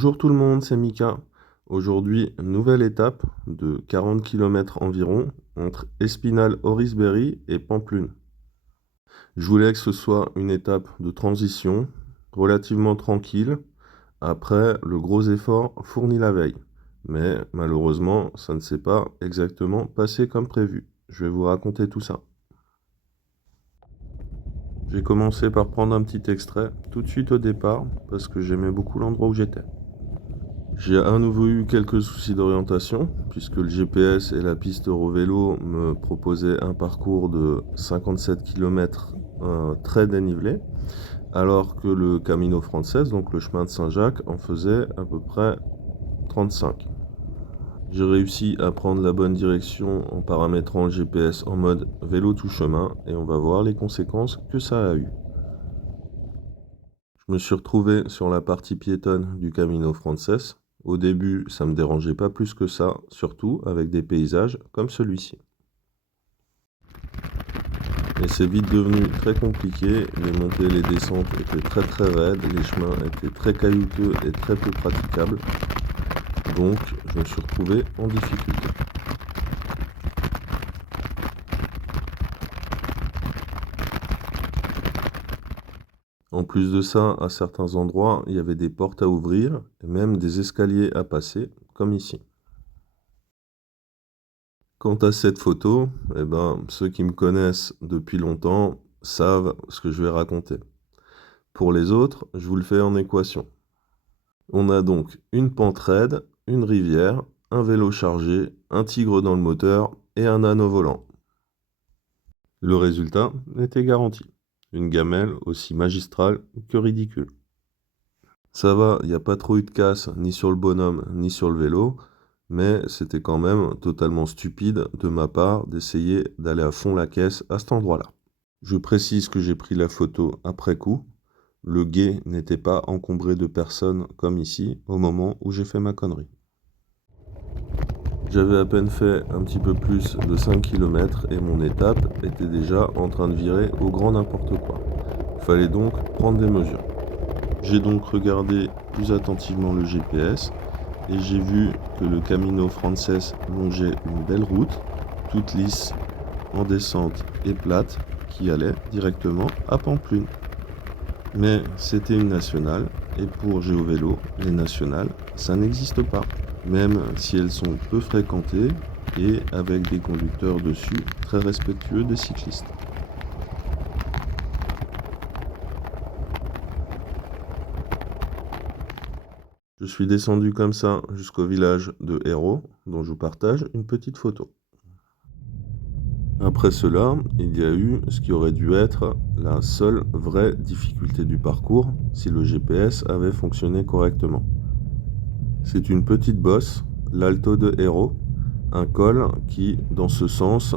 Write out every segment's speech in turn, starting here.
Bonjour tout le monde, c'est Mika. Aujourd'hui, nouvelle étape de 40 km environ entre Espinal-Horisberry et Pampelune. Je voulais que ce soit une étape de transition relativement tranquille après le gros effort fourni la veille. Mais malheureusement, ça ne s'est pas exactement passé comme prévu. Je vais vous raconter tout ça. J'ai commencé par prendre un petit extrait tout de suite au départ parce que j'aimais beaucoup l'endroit où j'étais. J'ai à nouveau eu quelques soucis d'orientation, puisque le GPS et la piste Eurovélo me proposaient un parcours de 57 km très dénivelé, alors que le Camino Frances, donc le chemin de Saint-Jacques, en faisait à peu près 35. J'ai réussi à prendre la bonne direction en paramétrant le GPS en mode vélo tout chemin, et on va voir les conséquences que ça a eu. Je me suis retrouvé sur la partie piétonne du Camino Frances. Au début, ça me dérangeait pas plus que ça, surtout avec des paysages comme celui-ci. Mais c'est vite devenu très compliqué, les montées et les descentes étaient très raides, les chemins étaient très caillouteux et très peu praticables, donc je me suis retrouvé en difficulté. En plus de ça, à certains endroits, il y avait des portes à ouvrir et même des escaliers à passer, comme ici. Quant à cette photo, eh ben, ceux qui me connaissent depuis longtemps savent ce que je vais raconter. Pour les autres, je vous le fais en équation. On a donc une pente raide, une rivière, un vélo chargé, un tigre dans le moteur et un âne au volant. Le résultat était garanti. Une gamelle aussi magistrale que ridicule. Ça va, il n'y a pas trop eu de casse ni sur le bonhomme ni sur le vélo, mais c'était quand même totalement stupide de ma part d'essayer d'aller à fond la caisse à cet endroit-là. Je précise que j'ai pris la photo après coup. Le gué n'était pas encombré de personnes comme ici au moment où j'ai fait ma connerie. J'avais à peine fait un petit peu plus de 5 km et mon étape était déjà en train de virer au grand n'importe quoi. Il fallait donc prendre des mesures. J'ai donc regardé plus attentivement le GPS et j'ai vu que le Camino Frances longeait une belle route, toute lisse, en descente et plate, qui allait directement à Pampelune. Mais c'était une nationale, et pour GeoVélo, les nationales, ça n'existe pas, même si elles sont peu fréquentées et avec des conducteurs dessus très respectueux des cyclistes. Je suis descendu comme ça jusqu'au village de Hérault, dont je vous partage une petite photo. Après cela, il y a eu ce qui aurait dû être la seule vraie difficulté du parcours si le GPS avait fonctionné correctement. C'est une petite bosse, l'Alto de Hérault, un col qui, dans ce sens,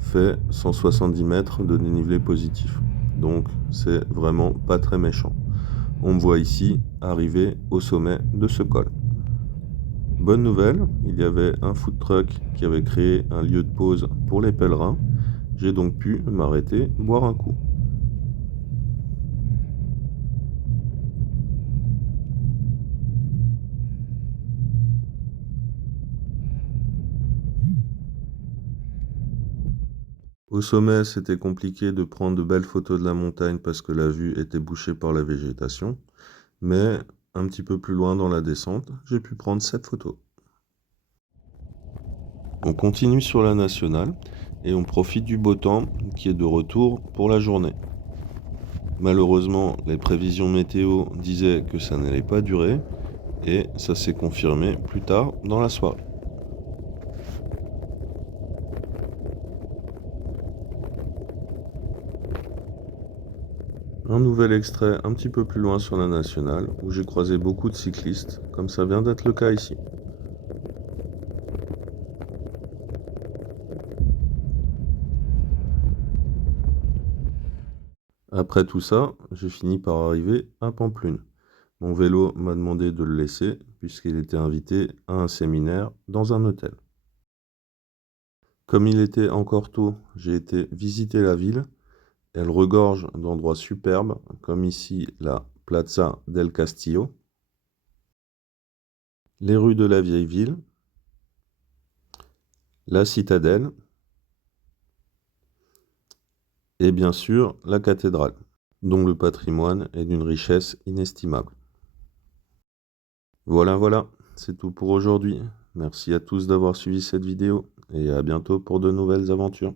fait 170 mètres de dénivelé positif. Donc c'est vraiment pas très méchant. On me voit ici arriver au sommet de ce col. Bonne nouvelle, il y avait un food truck qui avait créé un lieu de pause pour les pèlerins. J'ai donc pu m'arrêter, boire un coup. Au sommet, c'était compliqué de prendre de belles photos de la montagne parce que la vue était bouchée par la végétation. Mais un petit peu plus loin dans la descente, j'ai pu prendre cette photo. On continue sur la nationale et on profite du beau temps qui est de retour pour la journée. Malheureusement, les prévisions météo disaient que ça n'allait pas durer et ça s'est confirmé plus tard dans la soirée. Un nouvel extrait un petit peu plus loin sur la nationale où j'ai croisé beaucoup de cyclistes, comme ça vient d'être le cas ici. Après tout ça, j'ai fini par arriver à Pampelune. Mon vélo m'a demandé de le laisser puisqu'il était invité à un séminaire dans un hôtel. Comme il était encore tôt, j'ai été visiter la ville. Elle regorge d'endroits superbes comme ici la Plaza del Castillo. les rues de la vieille ville, la citadelle et bien sûr la cathédrale, dont le patrimoine est d'une richesse inestimable. Voilà, c'est tout pour aujourd'hui. Merci à tous d'avoir suivi cette vidéo et à bientôt pour de nouvelles aventures.